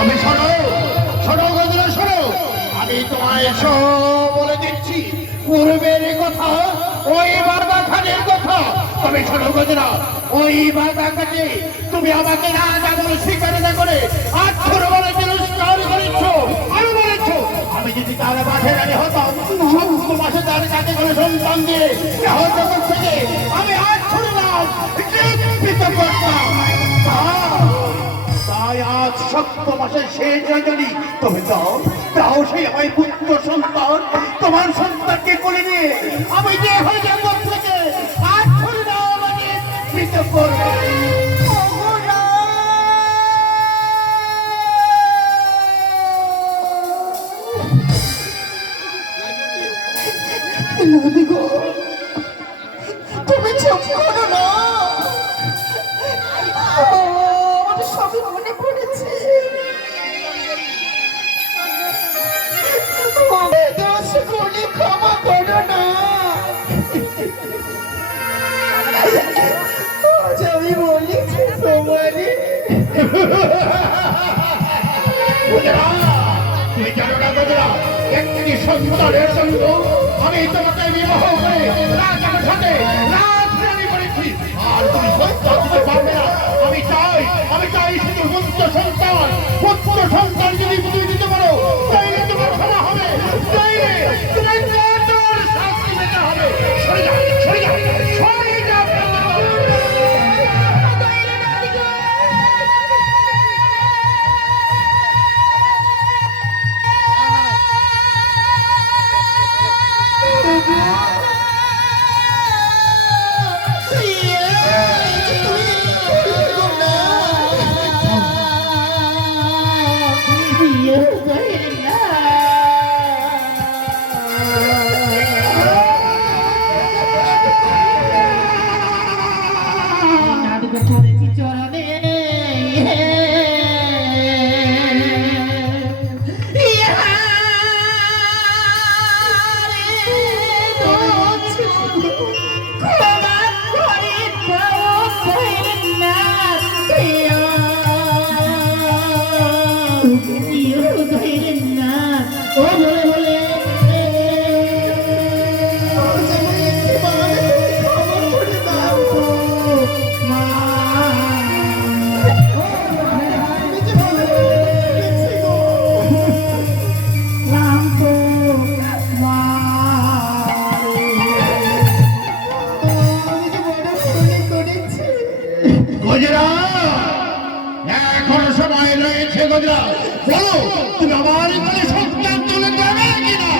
আমি শোনো, শোনো গজরা শোনো, আমি তোমায় সব বলে দিচ্ছি পূর্বের কথা, ওই বাবা খানের কথা। তুমি শোনো গজরা, ওই বাবা খানে তুমি আমাকে না জানো স্বীকার না করে আচ্ছর বলে তিরস্কার করেছ। আমি বলেছ আমি যদি তার মাঠে রানী হতাম, সমস্ত মাসে তার কাছে করে সন্তান দিয়ে জগৎ থেকে আমি আচ্ছর নাম জীবিত করতাম। তাই আজ সপ্ত মাসের শেষ রজনী তুমি দাও, দাও সেই আমার পুত্র সন্তান, তোমার সন্তানকে করে নিয়ে আমি যে হয়ে জগৎ থেকে আচ্ছর নাম আমি জীবিত করবো। তুমি চুপ করো না, আমার সবই মনে পড়েছে। দোষ করে ক্ষমা করো না, আজ আমি বলেছি তোমারে। তুমি জানো না গজরা, একটি সন্তানের জন্য আমি তোমাকে বিবাহ করে রাজার সাথে রাজরানী করেছি, আর তুমি সন্তান দিতে পারবে না। আমি চাই শুধু পুত্র সন্তান। পুত্র সন্তান যদি তুমি দিতে পারো তাইলে তোমার ক্ষমা হবে, তাইলে তোমার কঠোর শাস্তি পেতে হবে। সরে যাও, সরে যাও, সরে যাও। এখন সময় রয়েছে গজরা, বলো তুমি আমার কোলে সন্তান তুলে দেবে কিনা?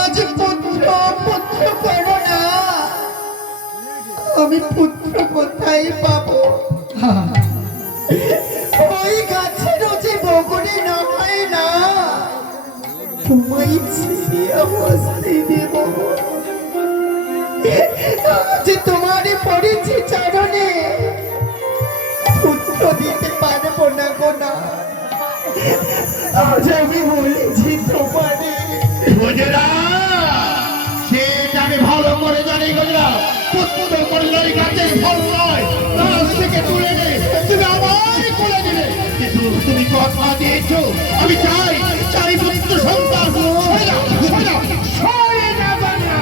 আজ পুত্র পুত্র করো না, আমি পুত্র কোথায় পাবো? ওই গাছেরও যে বগরে না হয় না, তোমায় ছিঁড়ে অবস্থায় দেব। আজ তোমারে পড়েছি চরণে, পুত্র দিতে পারবো না গো না। আজ আমি বলেছি তোমারে। গজরা, সেটা আমি ভালো করে জানি গজরা, পুত্র করলে গাছের ফল নয়, গাছ থেকে তুলে নে তুমি আমায় কোলে দিলে। কিন্তু তুমি কথা দিয়েছো, আমি চাই চাই পুত্র সন্তান। সরে যাও, সরে যাও, সরে যাবে না।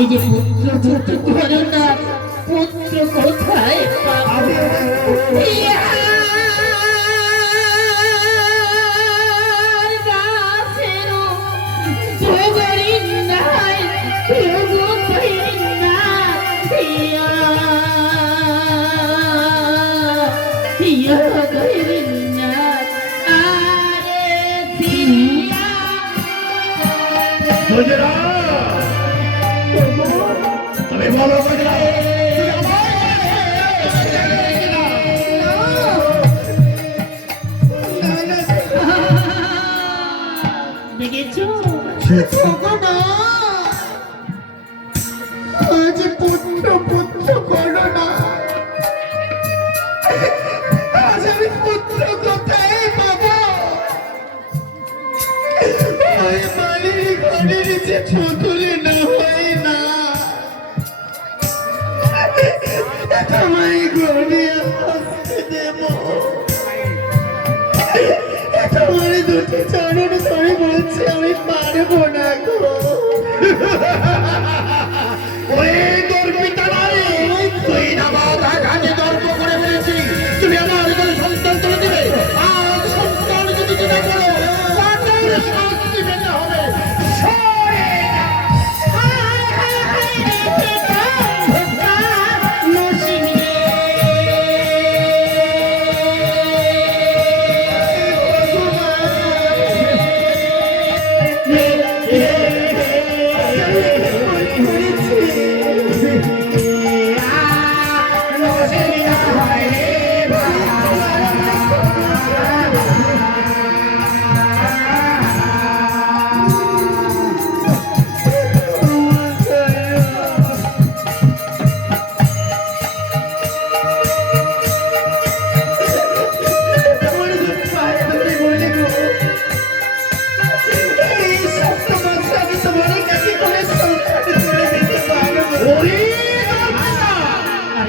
এই যে পুত্র ধরতে পারো না, পুত্র কোথায় পাবে? গাছেরও জগরি নাই, তুমি বলো গজরা, তুমি আমায় ভগবান আজ পুত্র পুত্র করো না, আজ আমি পুত্র কোথায় পাবো? ওই মালির ঘরের যে পুতুলে না হয় না, তোমায় ঘরে আসতে দেব। তোমার দুটি চরণ ধরে বলছি আমি পারবো না গো। ওই তোর পিতা নাই, তুই না বাধা ঘাটে দর্প করে ফেলেছি, তুমি আমার ঘরে সন্তান তুলে দিবে। আর সন্তান যদি দিতে পারো, তাদের শাস্তি পেতে হবে। সরে যা। ওরে তোর পিতা,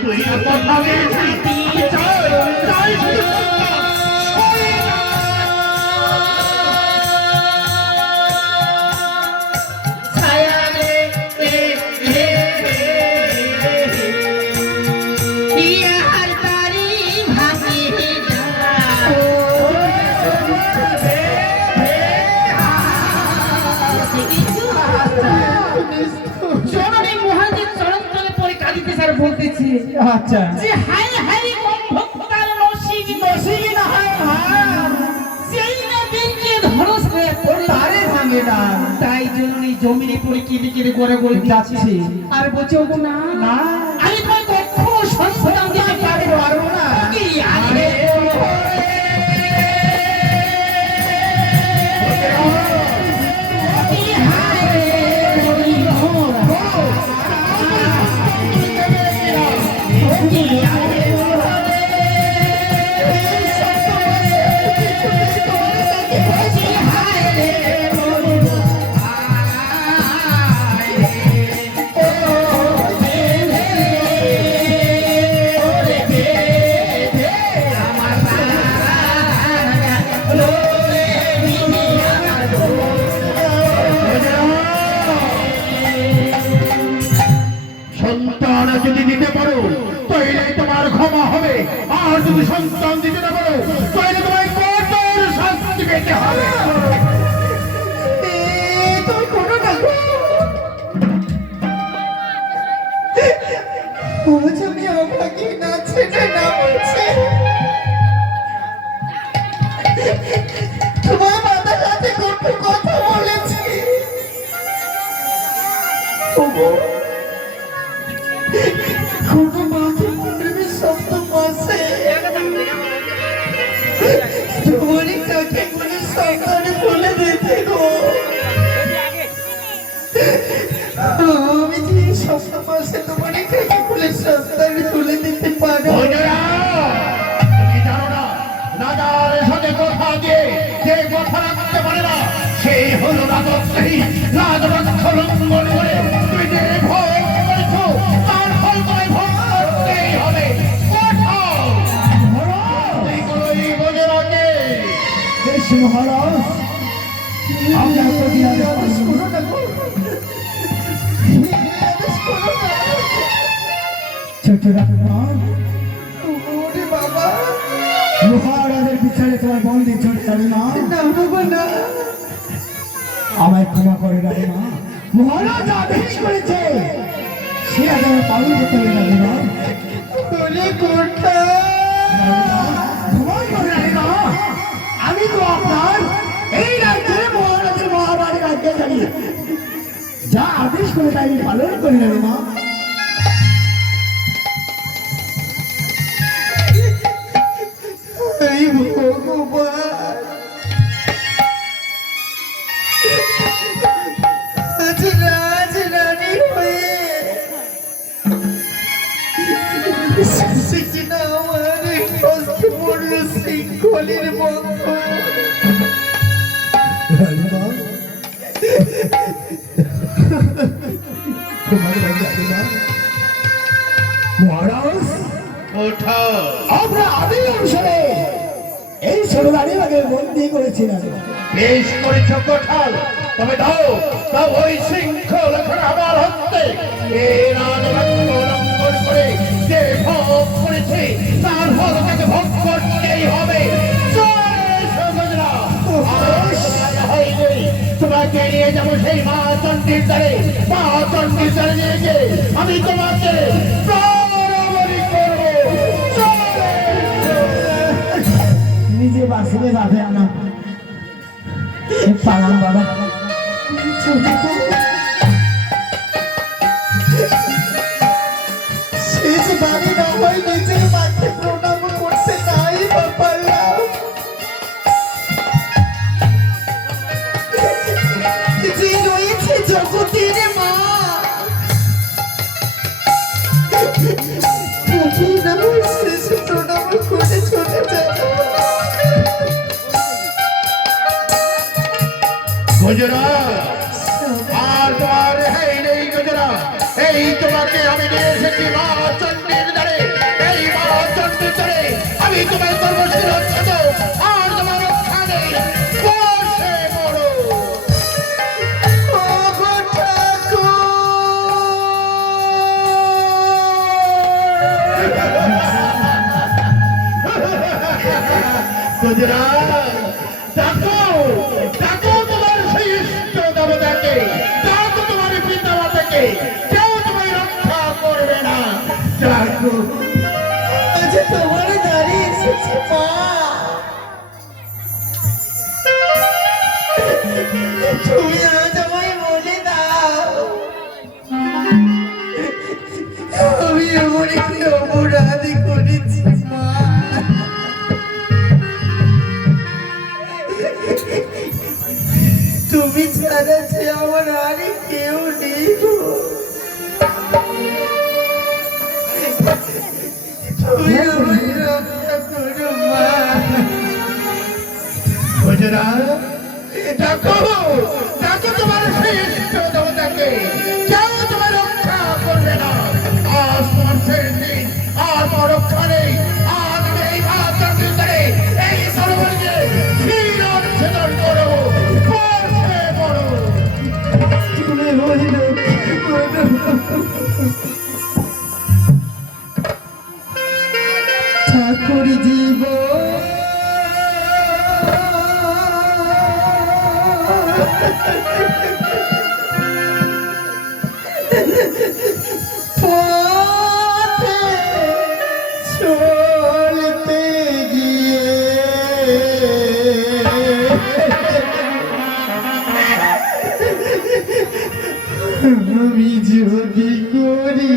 তুই না কথা দিয়েছি, চাই, চাই শুধু সন্তান। সরে যা। জননী মহাদেব চরণতলে পড়ে কাঁদিতেছে আর বলতেছে, আচ্ছা যে হাই হাই ভক্তার নসিব নসিব না হয় সেই না বেঁচে ধরস হয়ে পড়ে তারে ভাঙে না। তাই জননী জমিনে পড়ে কেঁদে কেঁদে গড়ে গড়ে যাচ্ছি। আর বলছে ওগো না না। আমি তোমায় কখনো সন্তান দিতে পারবো না। কি আগে সন্তান যদি দিতে পারো তাহলে তোমার ক্ষমা হবে, আর যদি সন্তান দিতে না পারো তাহলে তোমায় কঠোর শাস্তি পেতে হবে। তুমি কোনো না গো। আজ আমি আমাকে না ছেড়ে না বলছে তোমার মাথার সাথে কত কথা বলেছি। ওগো, কোনো মাকে পূর্ণিমের সপ্তম মাসে তোমারই কাকে বলে সন্তান বলে দিতে গো। আমি যে সপ্তম মাসে তোমারই কাকে বলে সন্তান তুলে দিতে পারো। ভোজরা, তুমি জানো না, রাজার সাথে কথা দিয়ে যে কথা রাখতে পারে না সেই হলো রাজস্থায়ী। রাজবংশ লঙ্ঘন করে তুমি যে ভোগ করেছো তার ফল তোমায় ভোগ করতেই হবে। কঠোর। এই করো এই ভোজরাকে। বেশ মহারাজ, আপনার প্রতি আদেশ করো না গো। আদেশ করো না। ছোট রাজকুমার, ওরে বাবা, মহারাজের বিচারে তোমার বন্দি ছোট চলে না। না বাবা না, আমায় ক্ষমা করে রাখে না। মহারাজ আদেশ করেছে সে আদেশ পালন করতে হবে রাজকুমার। বলে কোথা ভ্রমণ করে রাখে না। আমি তো আপনার এই রাজ্যে মহারাজের মহাবাড়ি রাজ্যে জানি, যা আদেশ করে তাই আমি পালন করি না মা। এই ভগবান, সে কিনা আমার কষ্টপূর্ণ শৃঙ্খলের বন্ধু। মহারাজ ওঠো। আমরা আদি অনুসারে এই ষোলদানিবাকে বন্দী করেছিলাম। বেশ করেছ কোঠাল, তবে দাও দাও ওই শৃঙ্খল এখন আমার হস্তে। এই রাজবাক্য লঙ্ঘন করে যে ভোগ করেছে তার ফল তাকে ভোগ করতেই হবে। তোমাকে নিয়ে যাবো সেই মা চণ্ডীর দ্বারে, মা চণ্ডীর দ্বারে নিয়ে গিয়ে আমি তোমাকে প্রাণবলি করবো। নিজে বাঁচলে যাবে না পালাম বাবা। শেষ বাড়ি না হয় নিজের মাকে প্রণাম করতে নাই পারলাম। যে রয়েছে জগতের মা, শেষ প্রণাম করে চলে যাব। গুজরাট আর তোমার এই নেই গুজরাট, এই তোমাকে আমি নিয়ে এসেছি মা চণ্ডীর দ্বারে। এই মা চণ্ডীর দ্বারে আমি তোমার সর্বশিরচ্ছেদ আর তোমার রক্ষা নেই। বসে পড়ো। ওগো ঠাকুর, গুজরাট ডাকো ডাকো তোমার সেই ইষ্ট দেবতাকে, ডাকো তোমার পিতা মাতাকে, কেউ তোমায় রক্ষা করবে না। ডাকো। আজ তোমার দ্বারে এসেছি মা। তুমি আজ আমায় বলে দাও আমি এমন একটি অপরাধ করেছি মা। তুমি ছাড়া যে আমার আর কেউ নেই গো। তুমি আমায় রক্ষা করো মা। গুজরাট ডাকো ডাকো তোমার সেই ইষ্ট দেবতাকে, কেউ তোমার রক্ষা করবে না। আজ তোমার শেষ দিন, আর তোমার রক্ষা নেই। আজ আমি এই মা চণ্ডীর দ্বারে এই সরোবরকে শিরচ্ছেদন করবো। বসে পড়ো। তুমি রইল ঠাকুর জীব পথে চলতে গিয়ে আমি যদি করি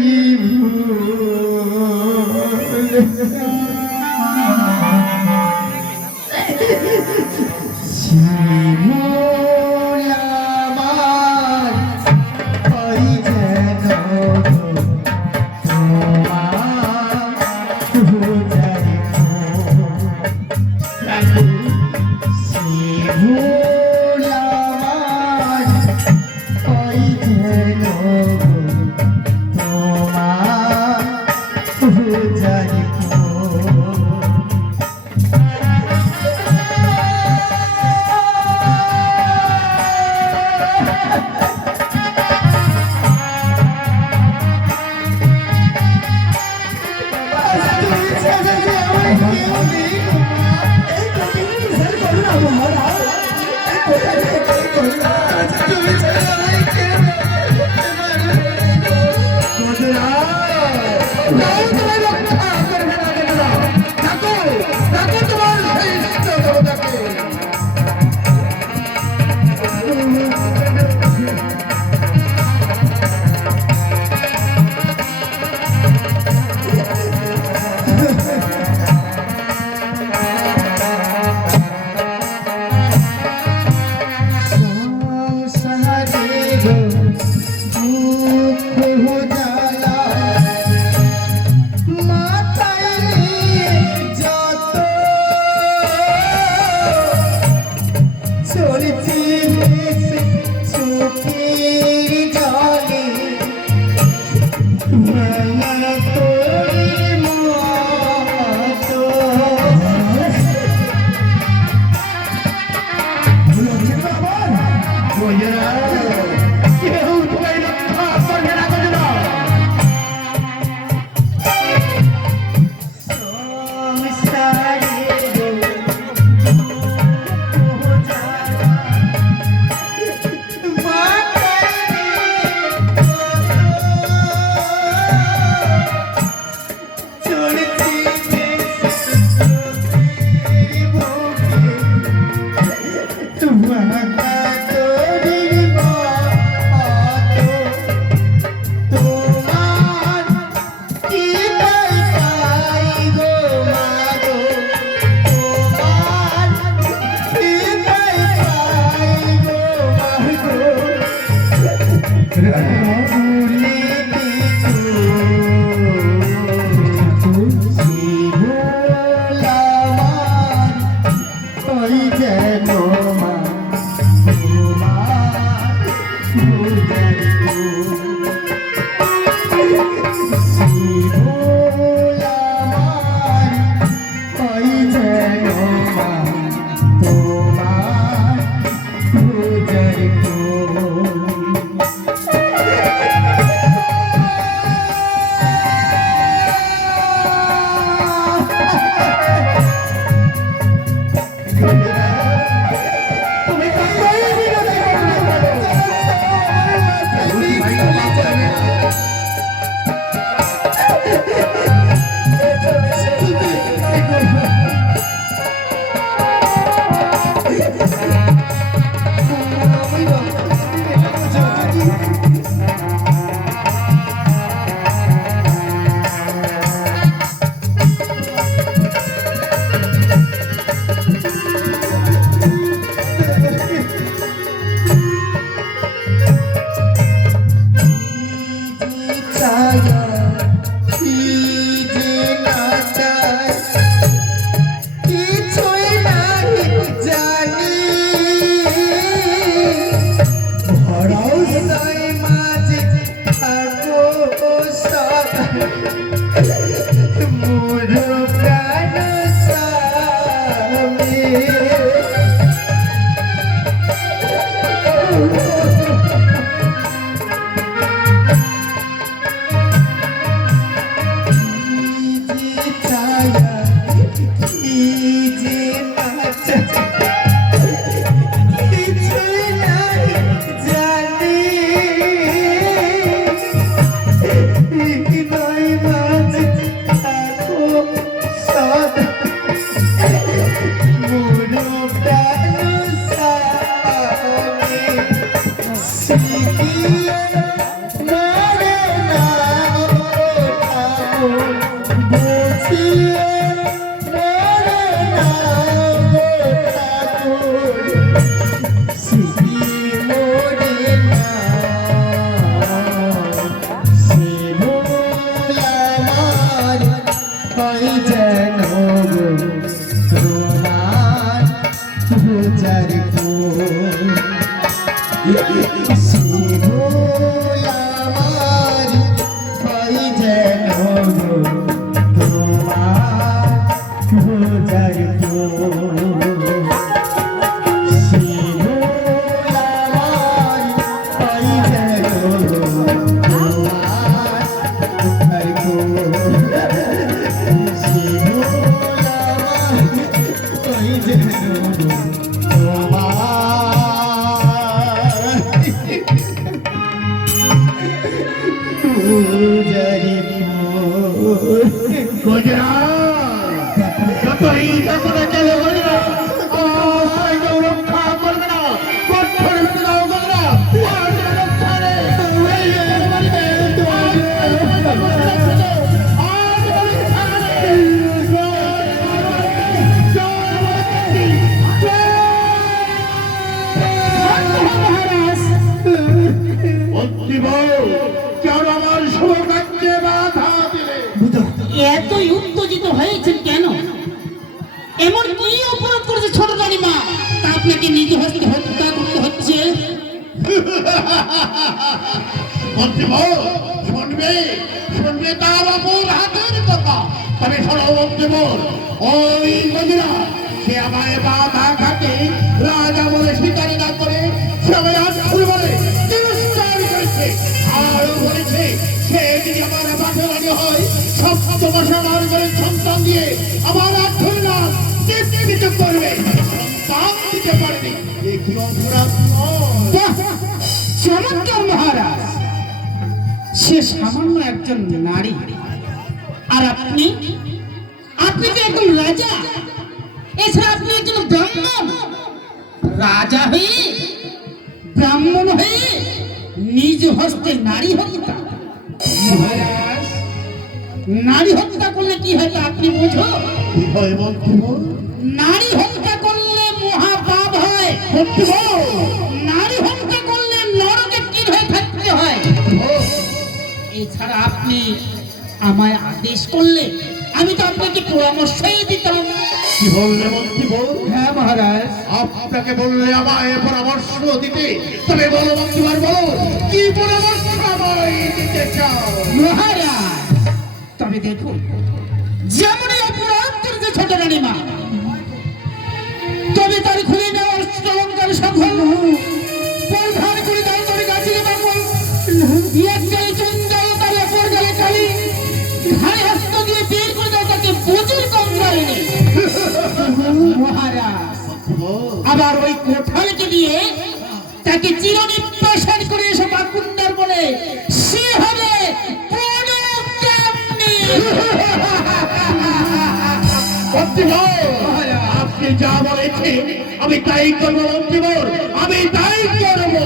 মা তুমি কতই বিরতি এতই উত্তেজিত হয়েছেন কেন? এমন কি অপরাধ করেছে ছোট রানীমা তা আপনাকে নিজ হস্তে হত্যা করতে হচ্ছে? শুনবে শুনবে তার অপর হাতের কথা। তবে শোনো মন্ত্রীবর, ওই মদিনা সে আমায় বাধা খাতে রাজা বলে স্বীকারী না করে সে আমায় আসল বলে তিরস্কার করেছে। আরো বলেছে সে যদি আমার বাসরানি হয় সপ্তমাসে আমার ঘরের সন্তান দিয়ে আমার আঠের নাম চিহ্নিত করবে, সন্তান দিতে পারবে। এগুলো অপরাধ নয়। চমৎকার মহারাজ, সে সামান্য একজন নারী আর আপনি আপনি যে একজন রাজা, এছাড়া আপনি একজন ব্রাহ্মণ। রাজা হয়ে ব্রাহ্মণ হয়ে নিজ হস্তে নারী হত্যা। মহারাজ, নারী হত্যা করলে কি হয় তা আপনি বোঝো? কি হয় মন্ত্রীবর? নারী হত্যা করলে মহাপাপ হয়। নারী হত্যা করলে নরকে কি হয়ে থাকতে হয়। এছাড়া আপনি আমায় আদেশ করলে আমি তো আপনাকে পরামর্শই দিতাম। কি বললে মন্ত্রীবর? হ্যাঁ মহারাজ। আপনাকে বললে আমায় পরামর্শ দিতে, তবে বলো মন্ত্রীবর, বলো কি পরামর্শ আমায় দিতে চাও? মহারাজ, তবে দেখুন, যেমনই অপরাধ করেছে ছোট রানীমা, তবে তার খুলে নেওয়া অষ্টলঙ্কার সফল পরিধান করে তার করে গাছিলে বাবল এক গায়ে চন্দন তার অপর গায়ে কালি ঘাড়ে হস্ত দিয়ে বের করে দাও তাকে প্রচুর কম এবার ওই কোঠালকে দিয়ে তাকে চিরনির্বাসন করে এসে বাকুন্দার বলে সে হবে আপনি যা বলেছেন আমি তাই করবো মন্ত্রীবর, আমি তাই করবো।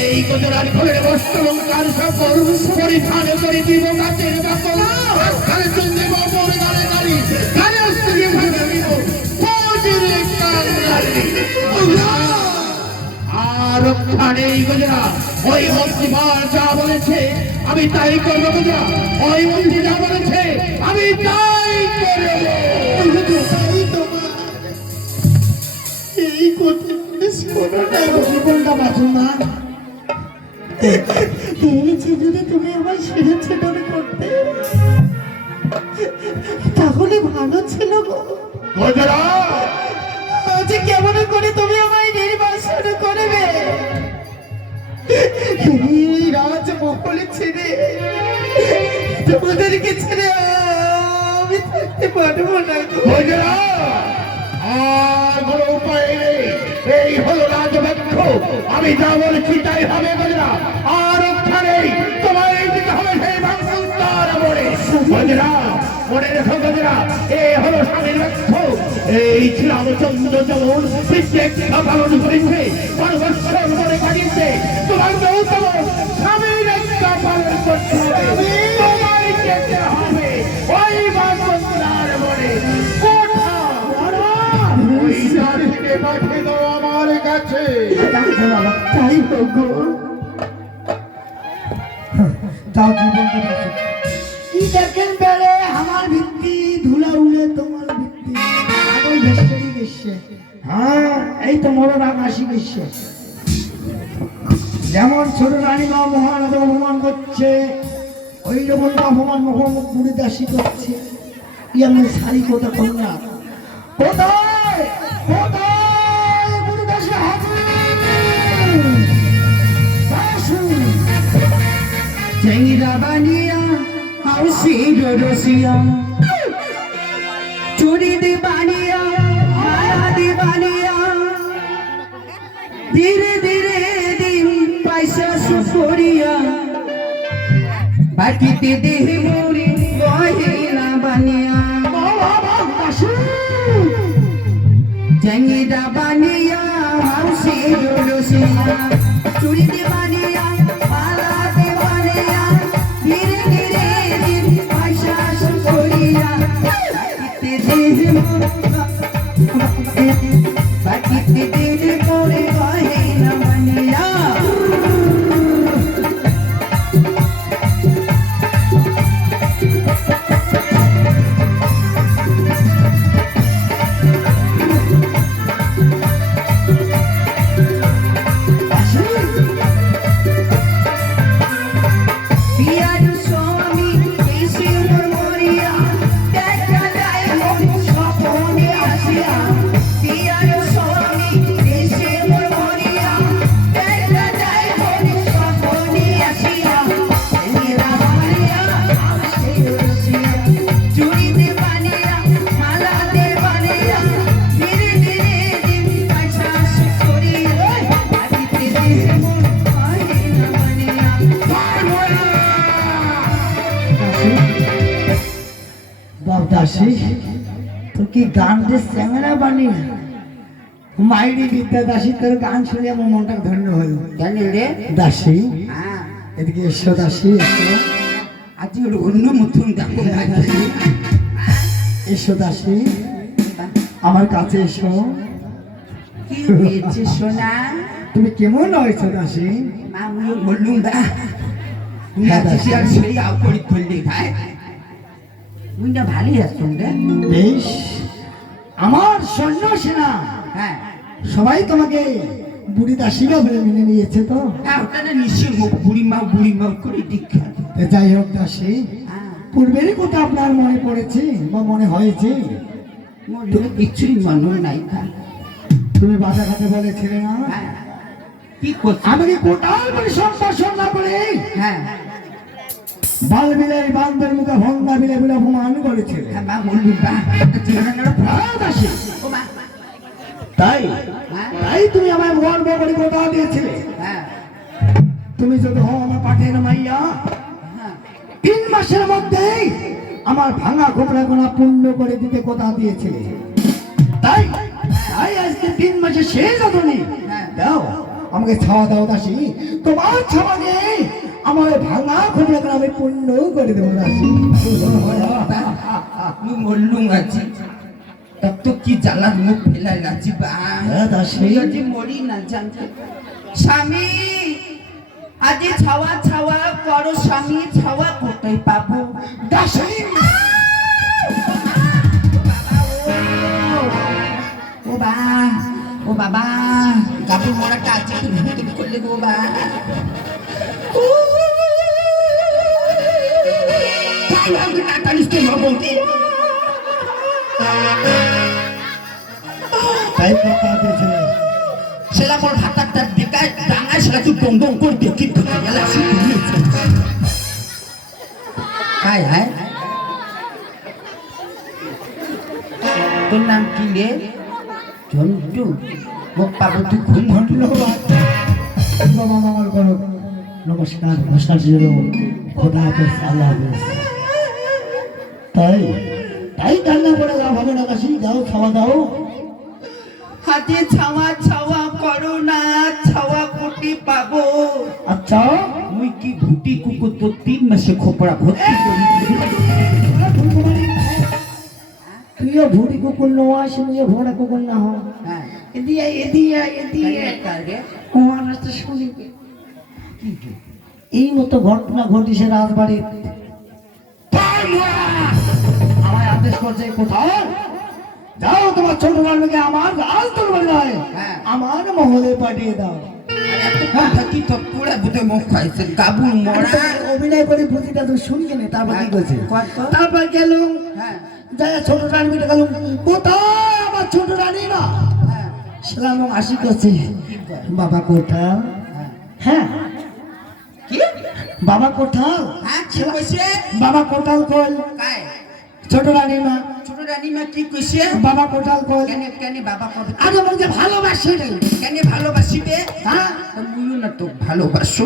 এই গুজরাট ঘরের বস্ত্র এবং কার সকল পরিধান করে দিব গাছের বাকল, কানে চলবে মোর গানে গাড়ি, কানে স্ত্রী ভাবে দিব ফৌজের কাঙ্গালি। আর ওখানে এই গুজরাট ওই মন্ত্রীবর যা বলেছে আমি তাই করবো। গুজরাট ওই মন্ত্রী যা বলেছে আমি তাই করবো। এই কথা শোনো না, জীবনটা বাঁচুন না। এই যে যদি তুমি আমার ছেড়ে ছেড়ে করতে তাহলে ভালো ছিল গো। আজ কেমন করে তুমি আমায় নির্বাসন করবে? এই রাজমহল ছেড়ে তোমাদেরকে ছেড়ে আমি থাকতে পারবো না গো। আর কোনো উপায় নেই, এই হলো রাজবক্ষ, আমি যা বলেছি তাই হবে। গুজরা আর ওখানে তোমার দিতে হবে সেই বাংলার মনে। গুজরা মনে রেখো, গুজরা এ হলো স্বামীর বক্ষ। এই ছিলাম চন্দ্র যেমন বিদ্যা পালন করেছে, সর্বস্ব মনে কাটিয়েছে, তোমার গৌতম স্বামীর একটা পালন করতে হবে। তোমার যেতে হবে ওই বাংলার মনে। পাঠিয়ে দাও আমার কাছে। তাই হোক গো। যাও জীবনটা বাঁচুন। কি দেখেন বেড়ে আমার ভিত্তি ধুলা উলে তোমার ভিত্তি আগল ভেসে গেছে। হ্যাঁ এই তো মরণ আকাশি গেছে। যেমন ছোট রানীমা মহারাজা অপমান করছে, ওই রকম অপমান মুখোমুখ বুড়ি দাসী করছে। এমন শাড়ি কোথা কন্যা কোথায় কোথায় বুড়ি দাসী চেংরা বানিয়া হাউসি রসিয়া চুরি দি বানিয়া মায়া দি বানিয়া ধীরে ধীরে দিন পয়সা সুফরিয়া বাকিতে দেহে মুড়ি মহিলা বানিয়া চেংরা বানিয়া হাউসি রসিয়া চুরি দি বানিয়া মালা দি বানিয়া ধীরে ধীরে দিন পয়সা সুফরিয়া বাকিতে দেহে বাকিতে দেহে মুড়ি মহিলা বানিয়া দাসী তোর কি গান যে চ্যাংরা বানিয়ে মাইরি বিদ্যা দাসী, তোর গান শুনে আমার মনটা ধন্য হল। জানি রে দাসী হ্যাঁ এদিকে এসো, দাসী এসো, আজ ওর অন্য মতন দেখো এসো দাসী আমার কাছে এসো। কি হয়েছে সোনা? তুমি কেমন হয়েছো দাসী? আমিও বললুম দা হ্যাঁ দাসী, আর সেই আপনি করলে ভাই বুঝা ভালোই আসুন রে। বেশ আমার সৈন্য সেনা হ্যাঁ সবাই তোমাকে বুড়ি দাসীরা বলে মেনে নিয়েছে তো? হ্যাঁ ওটা না নিশ্চয়ই বুড়ি মা করে দীক্ষা। তো যাই হোক দাসী, হ্যাঁ পূর্বেরই কথা আপনার মনে পড়েছে বা মনে হয়েছে? মনে কিছুই মনে নাই। তুমি বাধা খাতে বলেছিলে না হ্যাঁ কি করছো? আমাকে কোটাল করে সম্ভাষণ না করে হ্যাঁ বাল বিলাই বান্ধের মুখে ভঙ্গা বিলে বলে অপমান করেছিলে। হ্যাঁ মা বললুম দা দাসী ও মা তাই হ্যাঁ তাই তুমি আমায় মর্ম করে কথা দিয়েছিলে হ্যাঁ তুমি যদি হও আমার পাঠের মাইয়া হ্যাঁ 3 মাসের মধ্যেই আমার ভাঙা খোপড়া গোনা পূর্ণ করে দিতে কথা দিয়েছিলে তাই তাই আজকে 3 মাসে শেষ হতনি হ্যাঁ। দাও আমাকে ছাওয়া দাও দাসী তোমার ছাওয়াকে আমার ভাঙা খোপড়া গোনা আমি পূর্ণ করে দেবো দাসী মুই মরলুম আছি তব তো কি জ্বালার মুখ ফেলাই আছি বা হ্যাঁ দাসী যদি মরি না জানতে স্বামী আজি ছাওয়া ছাওয়া করো স্বামী ছাওয়া কোথায় পাবো দাসী ও বা ও বাবা গাবু মরাটা আছে একটু ভূত করলে গো বা তাই কথা দিয়েছিলে সেলা পর ভাতারটা বেকার ডাঙায় সেলা তুই ডং ডং করে দেখি গেলা হায় হায় তোর নাম কি রে ঝন্টু মুখ পাবো তুই খুব ধন্যবাদ বাবা আমার করো নমস্কার নমস্কার খোদা হাফেজ আল্লাহ হাফেজ তাই তাই কান্না করে যাও হবে না দাসী যাও খাওয়া দাও হাতে ছাওয়া ছাওয়া করো না ছাওয়া কোটি পাবো আচ্ছা মুই কি ঘুটি কুকুর তো 3 মাসে খোপড়া ভর্তি করি তুইও ভুড়ি কুকুর নোয়া শুনিয়ে ভোড়া কুকুর না হো হ্যাঁ এদিকে এদিকে কারে মহারাষ্ট্র শুনি এই মতো ঘটনা ঘটিছে রাজবাড়ির আমার আদেশ করছে কোথাও যাও তোমার ছোট রানীকে আমার রাজ দরবারে নয় হ্যাঁ। আমার মহলে পাঠিয়ে দাও কি তো পুরা বুঝে মুখ খাইছে কাবুল মরা অভিনয় করে বুঝিটা তো শুনকে নে তারপর কি করছে কত? তারপর গেল হ্যাঁ যাই ছোট রানীটা গেল কোথায় আমার ছোট রানী না হ্যাঁ সেলাম আসি করছে বাবা কোথা হ্যাঁ কি বাবা কোথাও হ্যাঁ কি কইছে বাবা কোটাল কল কাই ছোট রানী মা ছোট রানী মা কি কইছে বাবা কোটাল কল কেন কেন বাবা কবে আরে বলছে ভালোবাসি রে কেন ভালোবাসিবে হ্যাঁ তা মুইও না তো ভালোবাসো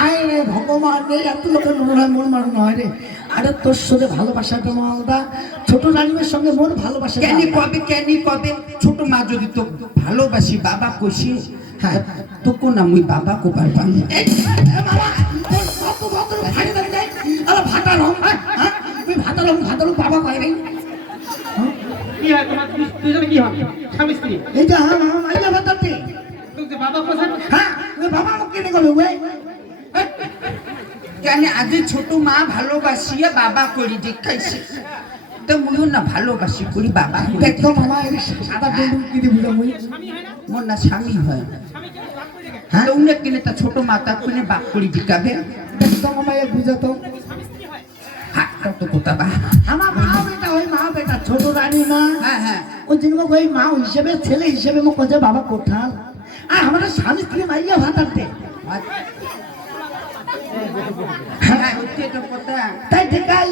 আয় রে ভগবান রে এত লোকের মনে হয় মন মারানো হয় রে আরে তোর সাথে ভালোবাসাটা মালদা ছোট রানীমের সঙ্গে মোর ভালোবাসা কেন কবে ছোট মা যদি তো ভালোবাসি বাবা কইছে হ্যাঁ তো কোন মুই বাবা কো পারবাম বাবা কয় রে কি হয় তোমার দুজনে কি হবে স্বামী স্ত্রী এইটা হ্যাঁ হ্যাঁ মাইলা বাতাতে তুমি যে বাবা কোথায় হ্যাঁ ওই বাবা আমাকে কেটে গেল ওই কেন আজ ছোট মা ভালোবাসিয়া বাবা করি দেখাইছে তো মুইও না ভালোবাসি করি বাবা করি। দেখো মামা এই সাদা ডুডু কি দি বুঝা মই মোর না স্বামী হয় হ্যাঁ তো উনি কিনে তা ছোট মাতা কোনে বাপ করি দিকাবে দেখো মামা এই বুঝা তো হাতটা তো কোথা বা আমার মা বেটা ওই মা বেটা ছোট রানী মা হ্যাঁ হ্যাঁ ওই জন্য ওই মা হিসেবে ছেলে হিসেবে মোক কাছে বাবা কোথাল আর আমাদের স্বামী স্ত্রী মাইয়া ভাতাতে হ্যাঁ ওইটাই তো কথা তাই দেখাই